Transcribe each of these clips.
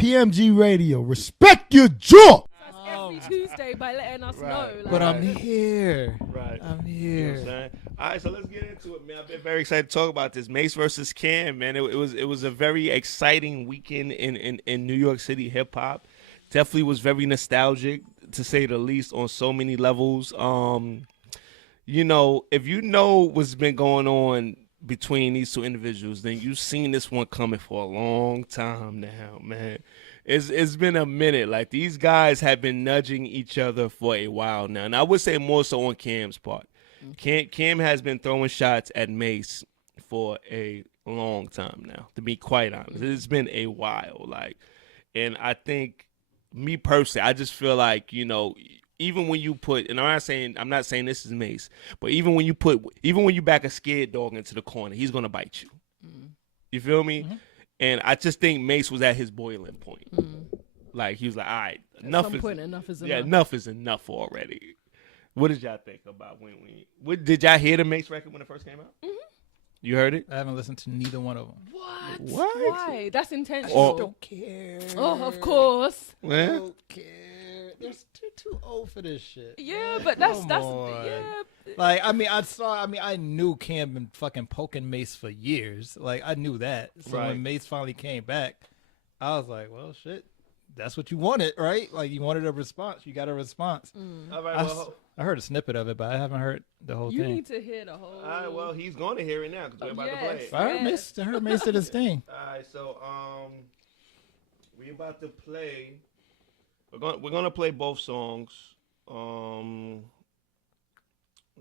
PMG Radio. Respect your jaw. Every Tuesday by letting us know. Like, But I'm here. Right. I'm You here. know what I'm saying? All right, so let's get into it, man. I've been very excited to talk about this. Mase versus Cam, man. It was a very exciting weekend in New York City hip hop. Definitely was very nostalgic, to say the least, on so many levels. You know, if you know what's been going on between these two individuals, then you've seen this one coming for a long time now, man. It's been a minute. Like, these guys have been nudging each other for a while now. And I would say more so on Cam's part. Cam has been throwing shots at Mase for a long time now, to be quite honest. It's been a while. Like, and I think, me personally, I just feel like, you know, even when you put, and I'm not saying this is Mase, but even when you back a scared dog into the corner, he's gonna bite you. You feel me? And I just think Mase was at his boiling point. Like, he was like, all right, enough is enough. Yeah, enough is enough already. What did y'all think about when did y'all hear the Mase record when it first came out? You heard it? I haven't listened to neither one of them. What? Why? That's intentional. I don't care. Oh, of course. I don't care. They're too old for this shit. Yeah, man. but that's on. yeah. Like, I knew Cam been fucking poking Mase for years. Like, I knew that. So when Mase finally came back, I was like, well, shit. That's what you wanted, right? Like, you wanted a response. You got a response. All right, I heard a snippet of it, but I haven't heard the whole You thing. need to hear the whole. all right, well, he's going to hear it now because we're about to play it. I heard Mase did his thing. All right, so we about to play. We're gonna play both songs. We're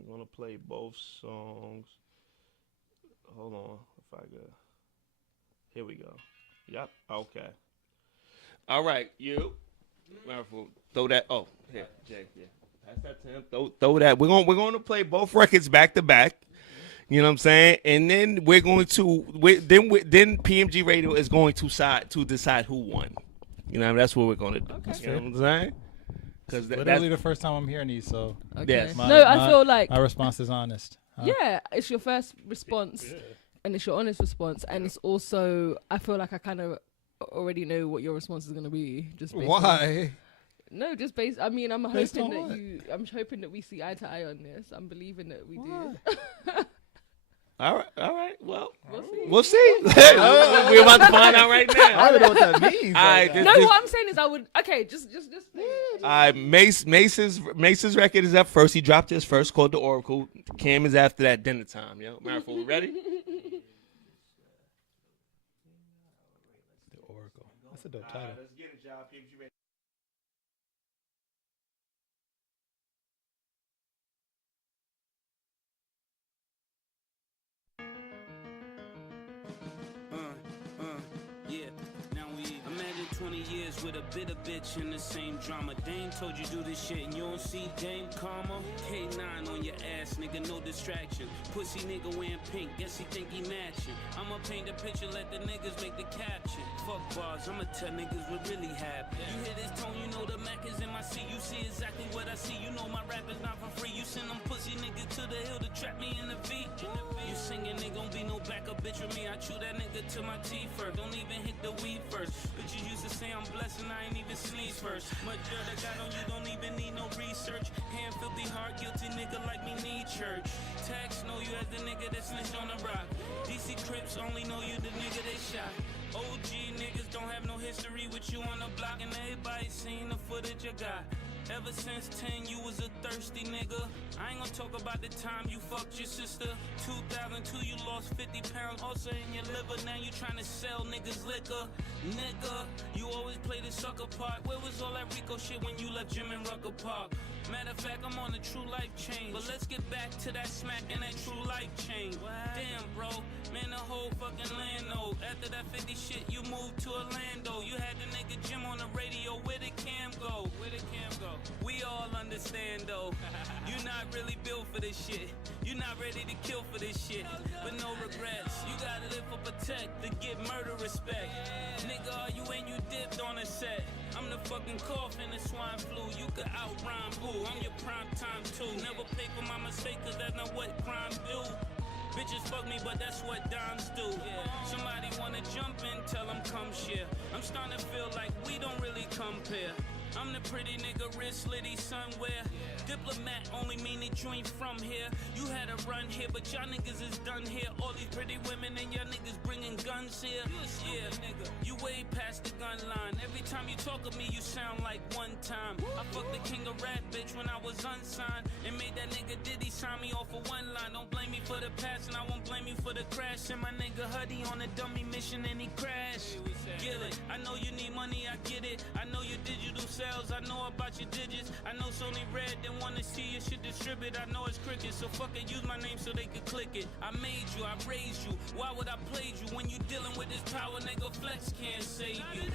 gonna play both songs. Hold on, if I go. Here we go. Yep. Okay. All right, you. Throw that. Oh, here, Jay. Yeah. Pass that to him. Throw that. We're gonna play both records back to back. You know what I'm saying? And then we're going to then PMG Radio is going to decide who won. You know, that's what we're going to do. Okay. You know what I'm saying? Because Literally the first time I'm hearing these, so Okay. Yes. I feel like my response is honest. yeah, it's your first response, and it's your honest response, and it's also I feel like I kind of already know what your response is going to be. Just based Why? No, just based. I mean, I'm Based hoping on that what? I'm hoping that we see eye to eye on this. I'm believing that we do. All right. Well, We'll see. we'll see. We're about to find out right now. I don't know what that means. All right, No, what I'm saying is I would. Okay, just play it. All right, Mace's record is up first. He dropped his first, called The Oracle. Cam is after that. Dinner time, yo. Marathon, we ready? The Oracle. That's a dope title. Let's get it, y'all. PMG ready. Yeah. Now we imagine 20 years with a bitter bitch in the same drama. Dame told you do this shit and you don't see Dame Karma. K9 on your ass, nigga, no distraction. Pussy nigga wearing pink, guess he think he matching. I'ma paint the picture, let the niggas make the caption. Fuck bars, I'ma tell niggas what really happened. You hear this tone, you know the Mac is in my seat. You see exactly what I see, you know my rap is not for free. You send them pussy niggas to the hill to trap me in the beat. You singing, they gon' be no backup bitch with me. I chew that nigga to my teeth first. Don't even hit the weed first. Bitches used to say I'm blessed and I ain't even sneeze first. Much dirt I got on you, don't even need no research. Hand filthy, heart guilty nigga like me need church. Tax know you as the nigga that snitched on the rock. DC Crips only know you the nigga they shot. OG niggas don't have no history with you on the block, and everybody seen the footage you got. Ever since 10, you was a thirsty nigga. I ain't gonna talk about the time you fucked your sister. 2002, you lost 50 pounds, also in your liver. Now you tryna sell niggas liquor. Nigga, you always play the sucker part. Where was all that Rico shit when you left Jim and Rucker Park? Matter of fact, I'm on a true life change. But let's get back to that smack and that true life change. Damn, bro, man, the whole fucking land know. After that 50 shit, you moved to Orlando. You had the nigga Jim on the radio. Where did Cam go? Where did Cam go? We all understand though. You're not really built for this shit. You're not ready to kill for this shit. But no regrets. You gotta live for protect to get murder respect. Nigga, are you and you dipped on a set? I'm the fucking cough in the swine flu. You could out rhyme boo. I'm your prime time too. Never pay for my mistake, cause that's not what crime do. Bitches fuck me, but that's what dimes do. Somebody wanna jump in, tell them come share. I'm starting to feel like we don't really compare. I'm the pretty nigga, wrist litty sunwear. Diplomat only mean that you ain't from here. You had a run here, but y'all niggas is done here. All these pretty women and y'all niggas bringing guns here. Yeah, nigga, you way past the gun line. Every time you talk of me, you sound like one time. I fucked the king of rap, bitch, when I was unsigned. And made that nigga Diddy sign me off for one line. Don't blame me for the past, and I won't blame you for the crash. And my nigga Huddy on a dummy mission, and he crashed. Get it, I know you need money, I get it. I know you digital sales, I know about your digits. I know Sony Red didn't wanna see your shit distribute. I know it's cricket, so fuck it, use my name so they can click it. I made you, I raised you. Why would I play you when you dealing with this power? Nigga, flex can't save you.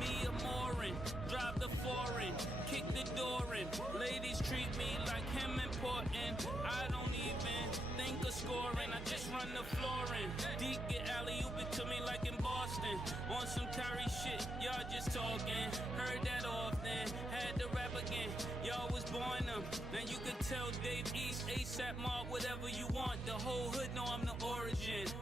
Me a Morin, drive the foreign, kick the door in. Ladies treat me like him important. I don't even think of scoring, I just run the floor in. Deep get alley-oop it to me like in Boston. On some Curry shit, y'all just talking. Heard that often, had to rap again. Y'all was born them, now you could tell Dave East, ASAP Mark, whatever you want. The whole hood know I'm the origin.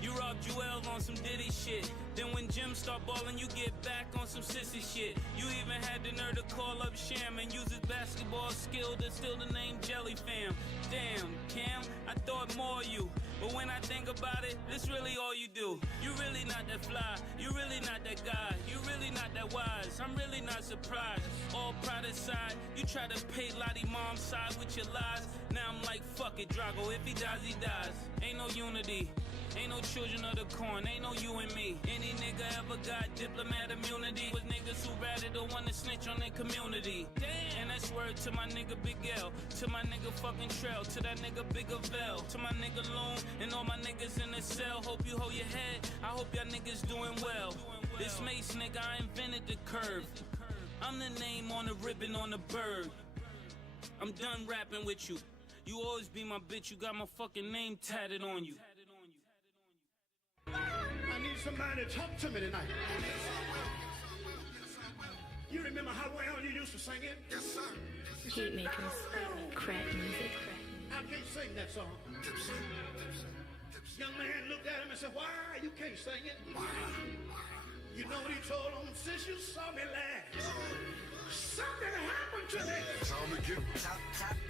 You robbed Jewels on some Diddy shit. Then when Jim start ballin', you get back on some sissy shit. You even had the nerve to call up Sham and use his basketball skill to steal the name Jelly Fam. Damn, Cam, I thought more of you. But when I think about it, this really all you do. You really not that fly, you really not that guy. You really not that wise, I'm really not surprised. All pride aside, you try to pay Lottie mom's side with your lies. Now I'm like, fuck it, Drago, if he dies, he dies. Ain't no unity. Ain't no children of the corn, ain't no you and me. Any nigga ever got diplomat immunity? Was niggas who rather the one to snitch on their community. Damn, and that's word to my nigga Big L, to my nigga fucking Trail, to that nigga Big Avell, to my nigga Loon, and all my niggas in the cell. Hope you hold your head, I hope y'all niggas doing well. This Mase nigga, I invented the curve. I'm the name on the ribbon on the bird. I'm done rapping with you. You always be my bitch, you got my fucking name tatted on you. I need somebody to talk to me tonight. You remember how well you used to sing it? Yes, sir. Heat makers, crack music. I can't sing that song. Young man looked at him and said, why you can't sing it? Why? You know what he told him? Since you saw me last, something happened to me.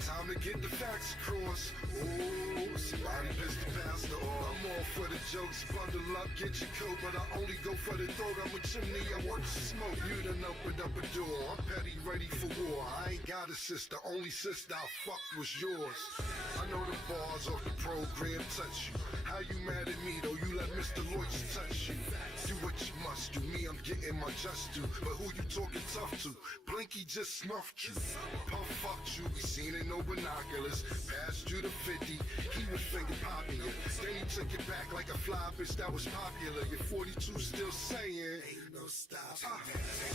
Time to get the facts across. Oh, somebody pissed the pastor off. I'm all for the jokes, bundle up, get your coat, but I only go for the throat. I'm a chimney, I work to smoke. You done opened up a door. I'm petty, ready for war. I ain't got a sister, only sister I fucked was yours. I know the bars off the program touch you. How you mad at me though? You let Mr. Lloyd touch you. Do what you must do. Me, I'm getting my just due. But who you talking tough to? Blinky just snuffed you. Puff fucked you. We seen it, no binoculars. Passed you to 50. He was finger popping you. Then he took it back like a fly bitch that was popular. Your 42 still saying, ain't no stop.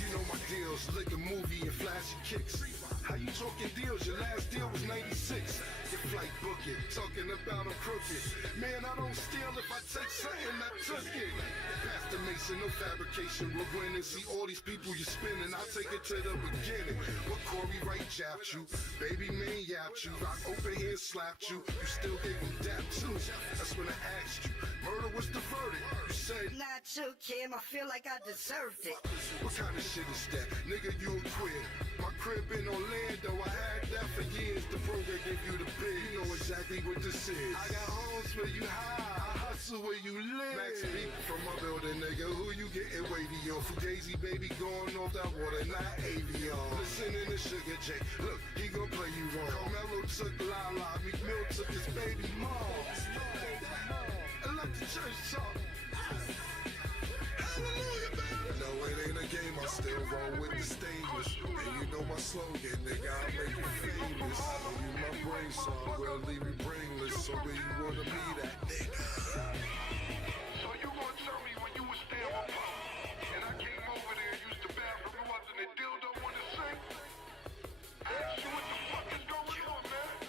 You know my deals. Lick a movie and flashy kicks. How you talking deals? Your last deal was 96. Your flight booking. Talking about a crooked. Man, I don't steal if I take something I took it. Pastor Mason, no fabrication. We're winning. See all these people you spinning. I take it to the beginning. What Corey Wright japped you. Baby man yapped you. Rock open hand slapped you. You still gave him dap too. That's when I asked you. Murder was the verdict. You said, not too, Kim. I feel like I deserved it. What kind of shit is that? Nigga, you a quit. My crib in Orlando, I had that for years. The program gave you the big. You know exactly what this is. I got homes where you hide. I hustle where you live. Max B from my building, nigga. Who you getting wavy on? Fugazi, baby, going off that water, not Avion. Listening to Sugar J. Look, he gon' play you wrong. Carmelo took Lala. Meek Mill took his baby mom. And let the church talk. Hallelujah, baby. No, it ain't a game. I still roll with the stainless. And you know my slogan, nigga. I make you famous. I know you my brain, so I will leave you brainless. So where you wanna meet at, nigga? So you gonna tell me when you was staying with Pop, and I came over there and used the bathroom, it wasn't a dildo on the sink? Ask you what the fuck is going on, man?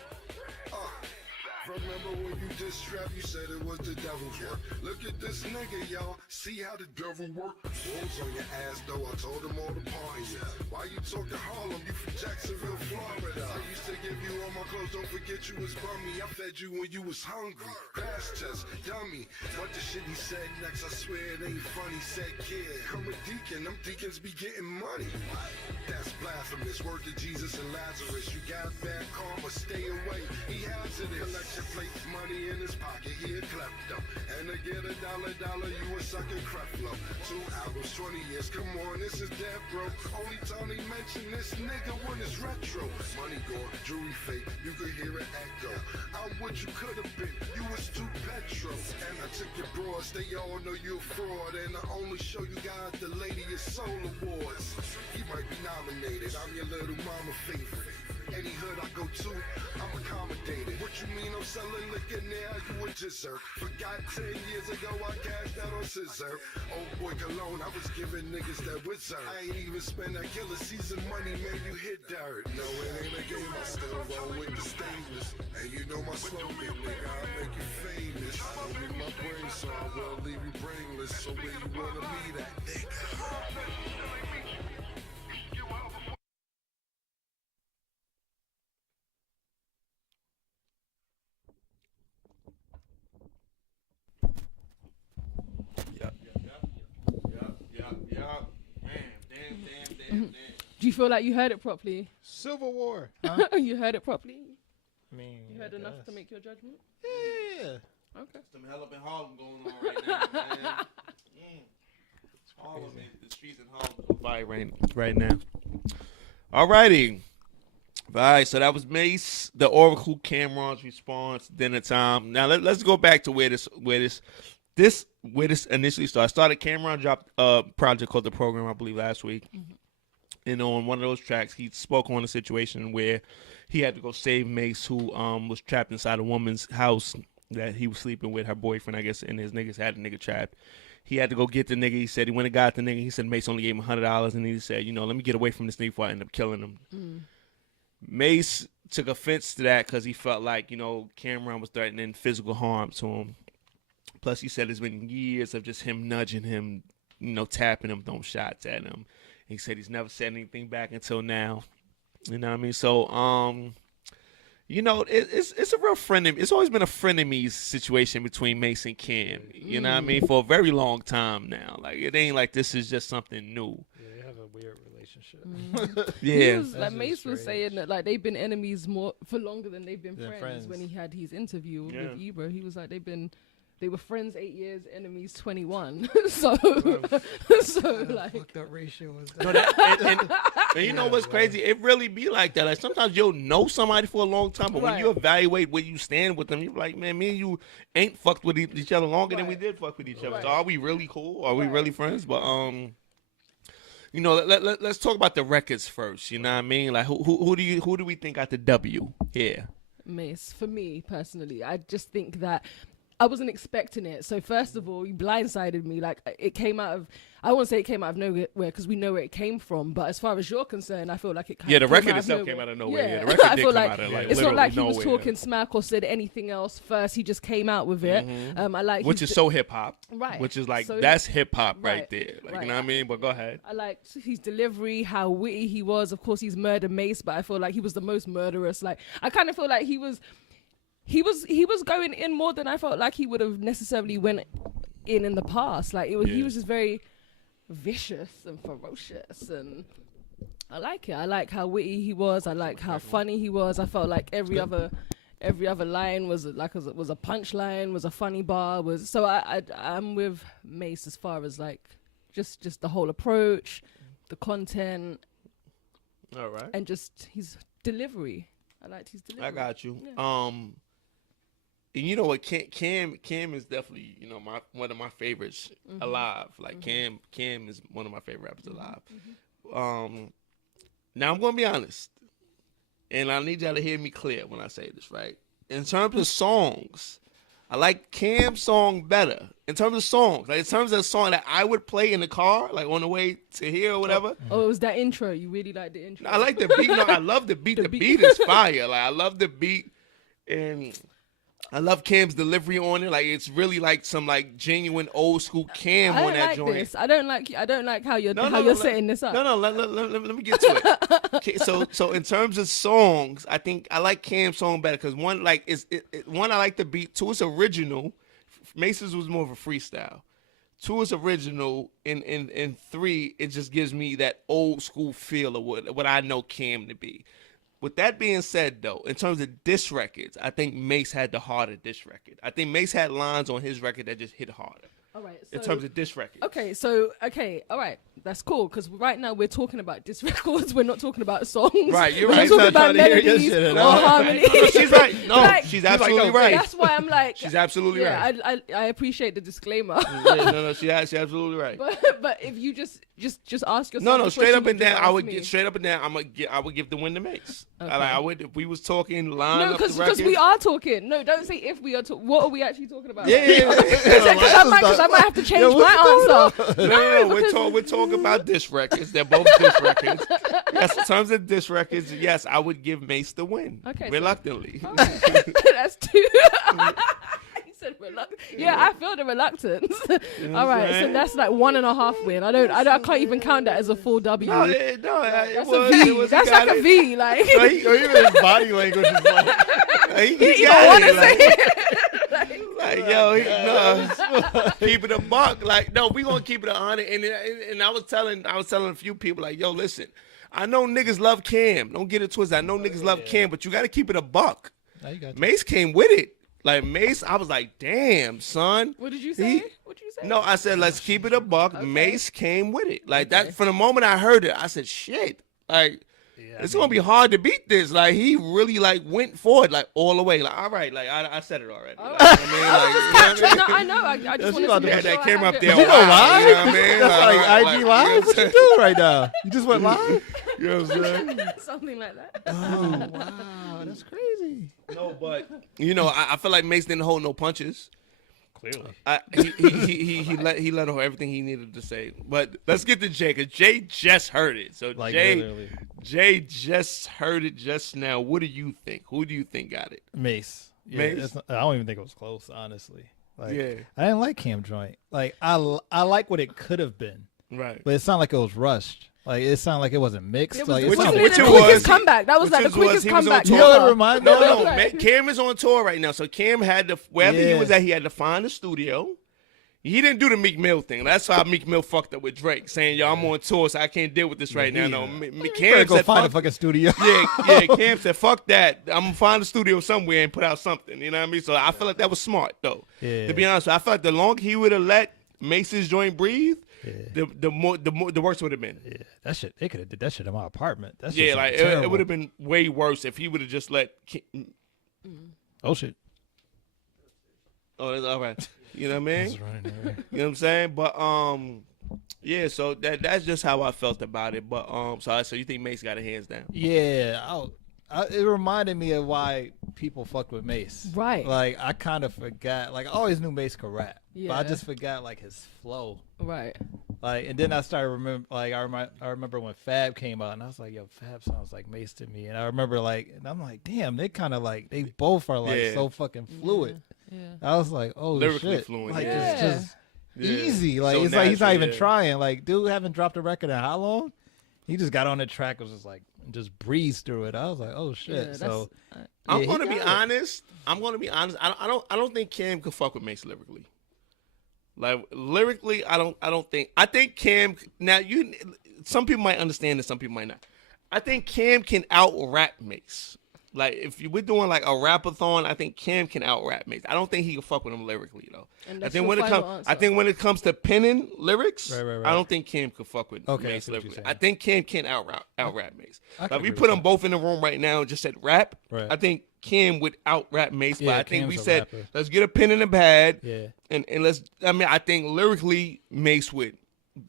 Remember when you diss rap, you said it was the devil's work. Look at this nigga, y'all. See how the devil work? Wolves on your ass, though, I told them all to party. Why you talking Harlem? You from Jacksonville, Florida. I used to give you all my clothes, don't forget you was bummy. I fed you when you was hungry. Crash test, dummy. What the shit he said next, I swear it ain't funny. Said kid, come a deacon, them deacons be getting money. That's blasphemous, word to Jesus and Lazarus. You got bad karma, stay away. He has it, collection plate, money in his pocket, he a klepto. And to get a dollar, you a sucking creflo. 2 albums, 20 years, come on, this is dead, bro. Only time he mention this nigga when it's retro. Money gone, jewelry fake, you could hear it echo. I'm what you could have been, you was too petro. And I took your bros, they all know you a fraud. And the only show you got the Lady is Soul Awards. He might be nominated, I'm your little mama favorite. Any hood I go to, I'm accommodated. What you mean I'm selling liquor now? You a jizzer. Forgot 10 years ago I cashed out on scissor. Old boy cologne, I was giving niggas that wizard. I ain't even spend that killer season money, man, you hit dirt. No, it ain't a game, I still roll with the stainless. And you know my slogan, nigga, I'll make you famous. Don't leave my brain, so I will leave you brainless. So where you wanna meet at, nigga? Do you feel like you heard it properly? Civil War. Huh? You heard it properly? I mean, you heard enough to make your judgment? Yeah. Okay. Some hell up in Harlem going on right now, man. Harlem, the streets in Harlem on fire right now. Alrighty. All right, so that was Mase, the Oracle, Cameron's response, dinner time. Now let's go back to where this initially started. Cameron dropped a project called The Program, I believe, last week. Mm-hmm. And on one of those tracks, he spoke on a situation where he had to go save Mase, who was trapped inside a woman's house that he was sleeping with, her boyfriend, I guess, and his niggas had the nigga trapped. He had to go get the nigga. He said he went and got the nigga. He said Mase only gave him $100, and he said, let me get away from this nigga before I end up killing him. Mm. Mase took offense to that because he felt like, Cameron was threatening physical harm to him. Plus, he said it's been years of just him nudging him, tapping him, throwing shots at him. He said he's never said anything back until now. You know what I mean? So, it's a real it's always been a frenemies situation between Mase and Cam. You know what I mean? For a very long time now. Like, it ain't like this is just something new. Yeah, they have a weird relationship. Yeah. Mase was saying that, like, they've been enemies for longer than they've been friends. When he had his interview with Ebro. He was like, they were friends 8 years, enemies 21. so like, fuck that ratio was that. And you know what's crazy? It really be like that. Like, sometimes you'll know somebody for a long time, but when you evaluate where you stand with them, you're like, man, me and you ain't fucked with each other longer than we did fuck with each other. So are we really cool? Are we really friends? But let's talk about the records first. You know what I mean? Like, who do we think got the W here? Mase. For me personally, I just think that I wasn't expecting it. So first of all, you blindsided me. Like, it came out of, I won't say it came out of nowhere because we know where it came from. But as far as you're concerned, I feel like it the record itself came out of nowhere. Yeah, the record did come out of nowhere. It's not like he was talking smack or said anything else first. He just came out with it. Mm-hmm. I like, which is so hip hop, right? Which is like, so that's hip hop right there. Like, you know what I mean? But go ahead. I like his delivery, how witty he was. Of course, he's murder Mase, but I feel like he was the most murderous. Like, I kind of feel like he was going in more than I felt like he would have necessarily went in the past. Like, he was just very vicious and ferocious, and I like it. I like how witty he was. I like how funny he was. I felt like every other line was a punchline, was a funny bar. I'm with Mase as far as like just the whole approach, the content. All right, and just his delivery. I liked his delivery. I got you. Yeah. And you know what, Cam is definitely, one of my favorites alive. Like, Cam is one of my favorite rappers alive. Now I'm gonna be honest, and I need y'all to hear me clear when I say this, right? In terms of songs, I like Cam's song better. In terms of songs, like in terms of a song that I would play in the car, like on the way to here or whatever. Oh, it was that intro. You really like the intro? I like the beat. No, I love the beat. The beat is fire. Like, I love the beat, and I love Cam's delivery on it. Like it's really like some like genuine old school Cam I on don't that like joint. this. I don't like how you're setting this up. No, let me get to it. Okay, so in terms of songs, I think I like Cam's song better because one like one I like the beat. Two, it's original. Mace's was more of a freestyle. Two is original, and three, it just gives me that old school feel of what I know Cam to be. With that being said, though, in terms of diss records, I think Mase had the harder diss record. I think Mase had lines on his record that just hit harder. All right. In terms of diss records. Okay, all right. That's cool because right now we're talking about diss records. We're not talking about songs. Right, you're we're right. Not talking about melodies or harmony. No, she's right. No, Like, she's absolutely right. That's why I'm like. She's absolutely right. I appreciate the disclaimer. No, she's absolutely right. But if you just ask yourself. No, the straight up question and down. I would me. get straight up and down. I would give the win to Mase. Okay. I would if we was talking line No, up the because we are talking. No, don't say if we are talking. What are we actually talking about? Yeah. Because I might have to change my answer. No, we're talking about diss records. They're both diss records. Yes, in terms of diss records, yes, I would give Mase the win. Okay, reluctantly. So, that's two. He said reluctant. Yeah, I feel the reluctance. All right, so that's like 1.5 win. I can't even count that as a full W. That's a V. That's like a V. Like even his body language is like. He don't want to say it. Keep it a buck. Like, no, we gonna keep it 100. And I was telling a few people, like, yo, listen, I know niggas love Cam. Don't get it twisted. I know niggas love Cam, but you gotta keep it a buck. Mase came with it. Like Mase, I was like, damn, son. What did you say? No, I said, let's keep it a buck. Okay. Mase came with it. Like that from the moment I heard it, I said, shit. Like, it's gonna be hard to beat this. Like he really like went for it like all the way. Like all right, like I said it already. Like, I know. I just want to that camera up there. You know live? You know what I mean? That's like IG live. What you doing right now? You just went live. You know what I'm saying? Something like that. Oh wow, that's crazy. No, but I feel like Mase didn't hold no punches. Clearly, he let her everything he needed to say. But let's get to Jay, because Jay just heard it. So like Jay just heard it just now. What do you think? Who do you think got it? Mase. Yeah, Mase? I don't even think it was close, honestly. Like, yeah, I didn't like Cam Joint. Like I like what it could have been. Right. But it sounded like it was rushed. Like it sounded like it wasn't mixed. It was, like which the quickest comeback. That was like the quickest comeback. You know what it reminded me of? No. Cam is on tour right now, so Cam had to wherever he was at, he had to find a studio. He didn't do the Meek Mill thing. That's how Meek Mill fucked up with Drake, saying, "Yo, I'm on tour, so I can't deal with this right now." No, Cam said, "Find a fucking studio." Yeah. Cam said, "Fuck that. I'm gonna find a studio somewhere and put out something." You know what I mean? So I feel like that was smart, though. Yeah. To be honest, I felt like the longer he would have let Mace's joint breathe, the worse would have been. Yeah, that shit. They could have did that shit in my apartment. That shit like it would have been way worse if he would have just let. Oh shit. Oh, that's all right. You know what I mean? You know what I'm saying? But yeah. So that's just how I felt about it. But so you think Mase got it hands down? Yeah. It reminded me of why people fucked with Mase. Right. Like I kind of forgot. Like I always knew Mase could rap, yeah. but I just forgot like his flow. Right. Like and then I started remember. Like I remember when Fab came out, and I was like, "Yo, Fab sounds like Mase to me." And I remember like, and I'm like, "Damn, they kind of like they both are like so fucking fluid." Yeah. I was like, "Oh lyrically shit!" fluent. Like yeah. it's just easy. Like so it's like he's not even yeah. trying. Like dude haven't dropped a record in how long? He just got on the track. Was just like just breezed through it. I was like, "Oh shit!" Yeah, so I'm gonna be honest. I don't think Cam could fuck with Mase lyrically. Like lyrically, I think Cam. Now some people might understand this, some people might not. I think Cam can out rap Mase. Like if we're doing like a rap-a-thon, I think Cam can out rap Mase. I don't think he can fuck with him lyrically though. I think when it comes to penning lyrics, right. I don't think Cam could fuck with Mase lyrically. I think Cam can out rap Mase. Like we put them both in the room right now and just said rap. Right. I think Cam would out rap Mase, but I think Cam's we a said rapper. let's get a pen in the pad. Yeah. And let's. I mean, I think lyrically Mase would. You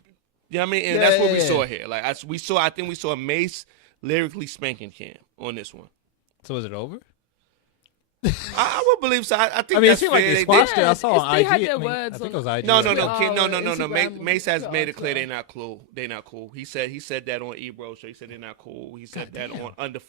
know what I mean? And that's what we saw here. Like I think we saw Mase lyrically spanking Cam on this one. So is it over? I would believe so. I think I mean, it that's seemed like fair. they squashed it. I saw on they IG. had their I mean, words I think on- it was IG. No. Instagram, Mace has made it Twitter. clear they're not cool. They're not cool. He said that on Ebro show. He said they're not cool. He said that on under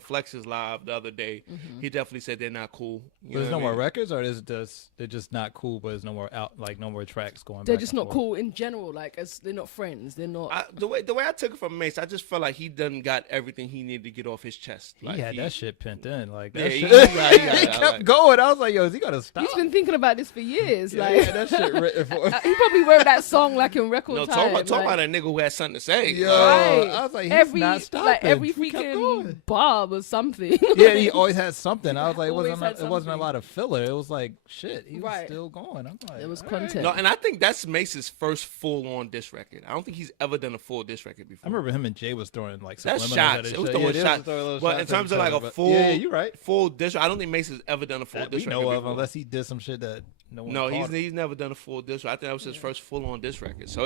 Flex's live the other day. He definitely said they're not cool. You There's know no what I more mean? records, or is it just they're just not cool, but there's no more no more tracks going. They're back just and not forth? cool in general. Like, as they're not friends. They're not. The way I took it from Mace, I just felt like he done got everything he needed to get off his chest. Like He had that shit pinned in, like Yeah, that he shit. got it, He like- kept going. I was like, yo, is he gonna stop? He's been thinking about this for years. Yeah, like, yeah, that shit written for. he probably wrote that song like in record No, time. talk about a nigga who had something to say. Yo, Right. I was like, he's every not stopping. like every He kept freaking going. bar was something. Yeah, he always had something. I was like, Always had it wasn't a something. lot of filler. It was like shit. He was Right. still going. I'm like, It was all right. content. No, and I think that's Mace's first full-on diss record. I don't think he's ever done a full diss record before. I remember him and Jay was throwing like That's subliminals shots. at his It was shit. throwing Yeah, they was shots. throwing little But shots in terms of at like each a other, full, yeah, you're right. full diss, I don't think Mace has ever done a full That diss we record know of, before. unless he did some shit that no one. No, caught. he's never done a full diss. I think that was his first full-on diss record. So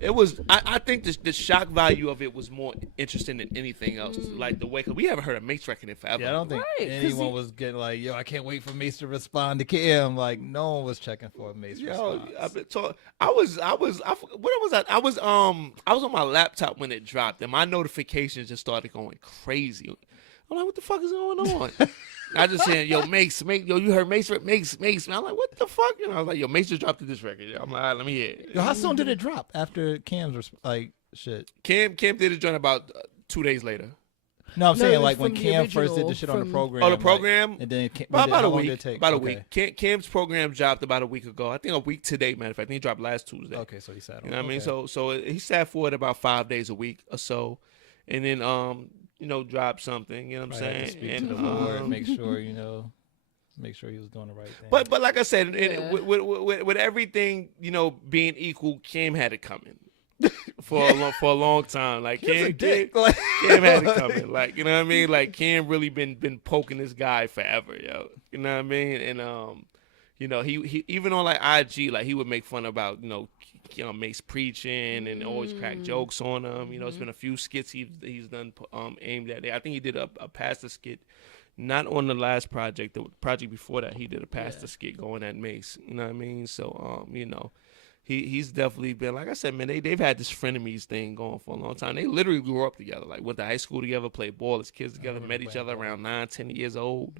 it was. I think the shock value of it was more interesting than anything else. Like the way, cause we haven't heard a Mace record in forever. Yeah, I don't think Right, 'cause anyone was getting like, yo, I can't wait for Mace to respond to Kim. Like, no one was checking for a Mace Yo, response. I've been talking. What was I? I was on my laptop when it dropped, and my notifications just started going crazy. I'm like, what the fuck is going on? I just saying, yo, Mace, yo, you heard Mace. I'm like, what the fuck? And I was like, yo, Mace just dropped this record. I'm like, all right, let me hear it. Yo, how soon did it drop after Cam's like shit? Cam did it joint about 2 days later. No, I'm No, it saying was like when from the Cam first did original, the shit on the from- program. Oh, the like, program? and then Cam, About how a long did week. it take? About a Okay. week. Cam's program dropped about a week ago. I think a week today, matter of fact. I think he dropped last Tuesday. Okay, so he sat on. You know what I mean? okay. So he sat for it about 5 days a week or so, and then dropped something. You know what I'm Probably had to saying? speak And, to the board, make sure make sure he was doing the right thing. But like I said, Yeah. with everything being equal, Cam had it coming for a long time. Like Cam's a Cam, dick. Like, Cam had it coming. Like, you know what I mean? Like Cam really been poking this guy forever, yo. You know what I mean? And he even on like IG, like he would make fun about Mace preaching and always crack jokes on him. It's been a few skits he's done aimed at it. I think he did a pastor skit, not on the last project. The project before that, he did a pastor skit going at Mace. You know what I mean? So he's definitely been, like I said, man. They've had this frenemies thing going for a long time. They literally grew up together, like went to high school together, played ball as kids together, met each other around 9, 10 years old.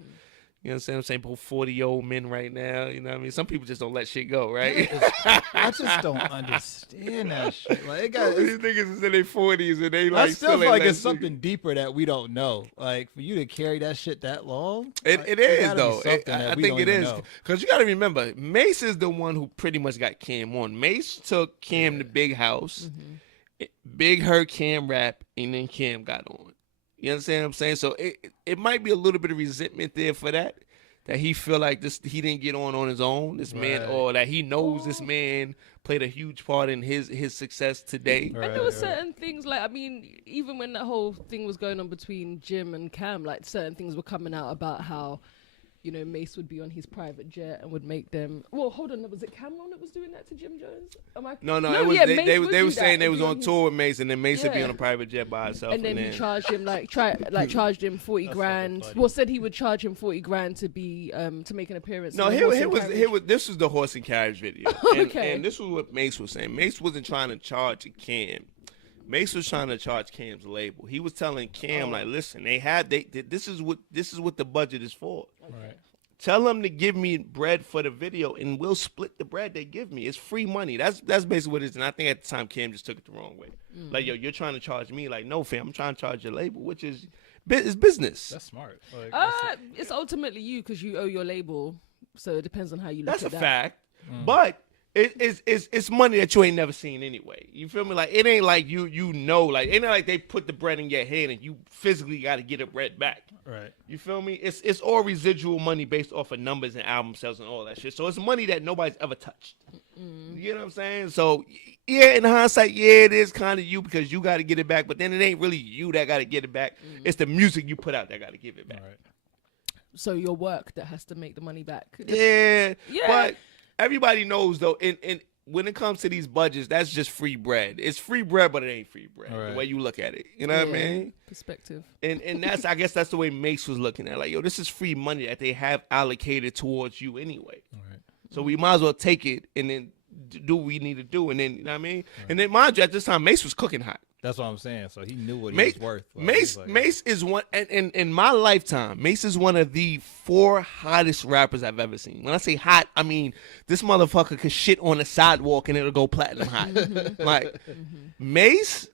You know what I'm saying? Both 40-year-old men right now. You know what I mean? Some people just don't let shit go, right? I just don't understand that shit. Like, it got, These niggas is in their 40s and they like I still feel ain't like let it's shit something deeper that we don't know. Like for you to carry that shit that long, It like, it there is gotta be though. something that I we think don't it even is know. because you got to remember, Mace is the one who pretty much got Cam on. Mace took Cam to Big House, Big heard Cam rap, and then Cam got on. You understand what I'm saying? So it might be a little bit of resentment there for that he feel like he didn't get on his own. This man, Right. or that he knows this man played a huge part in his success today. Right. And there were certain things like, I mean, even when that whole thing was going on between Jim and Cam, like certain things were coming out about how, Mace would be on his private jet and would make them. Well, hold on, was it Cameron that was doing that to Jim Jones? No, it was yeah, they Mace would were do saying that they and was be on his- tour with Mace, and then Mace would be Yeah. on a private jet by himself. And then he charged him charged him 40 grand. funny. Well, said he would charge him 40 grand to be to make an appearance. No, in the horse and carriage. this was the horse and carriage video. Okay. And this was what Mace was saying. Mace wasn't trying to charge Cam. Mace was trying to charge Cam's label. He was telling Cam, like, listen, this is what the budget is for. Right. Tell them to give me bread for the video, and we'll split the bread they give me. It's free money. That's basically what it is. And I think at the time Cam just took it the wrong way. Like, yo, you're trying to charge me. Like, no, fam, I'm trying to charge your label, which is it's business. That's smart. Like, It's ultimately you because you owe your label. So it depends on how you look That's at a that. fact. But it's money that you ain't never seen anyway. You feel me? Like, it ain't like like it ain't like they put the bread in your hand and you physically got to get the bread back. right. You feel me? It's all residual money based off of numbers and album sales and all that shit. So it's money that nobody's ever touched. You know what I'm saying? So yeah, in hindsight, yeah, it is kind of you because you got to get it back. But then it ain't really you that got to get it back. It's the music you put out that got to give it back. Right. So your work that has to make the money back. Yeah, Yeah. but everybody knows though. In when it comes to these budgets, that's just free bread. It's free bread, but it ain't free bread. Right. The way you look at it, you know what I mean? Perspective. And that's I guess that's the way Mase was looking at it. Like, yo, this is free money that they have allocated towards you anyway. Right. So we might as well take it and then do what we need to do. And then, you know what I mean? Right. And then, mind you, at this time, Mase was cooking hot. That's what I'm saying. So he knew what Mase, he was worth. Like, Mase is one, and in my lifetime, Mase is one of the 4 hottest rappers I've ever seen. When I say hot, I mean this motherfucker could shit on the sidewalk and it'll go platinum hot. Like Mase,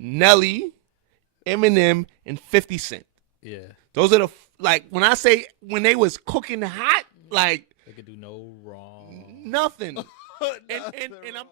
Nelly, Eminem, and 50 Cent. Yeah. Those are the like when I say when they was cooking hot, like they could do no wrong. Nothing. and I'm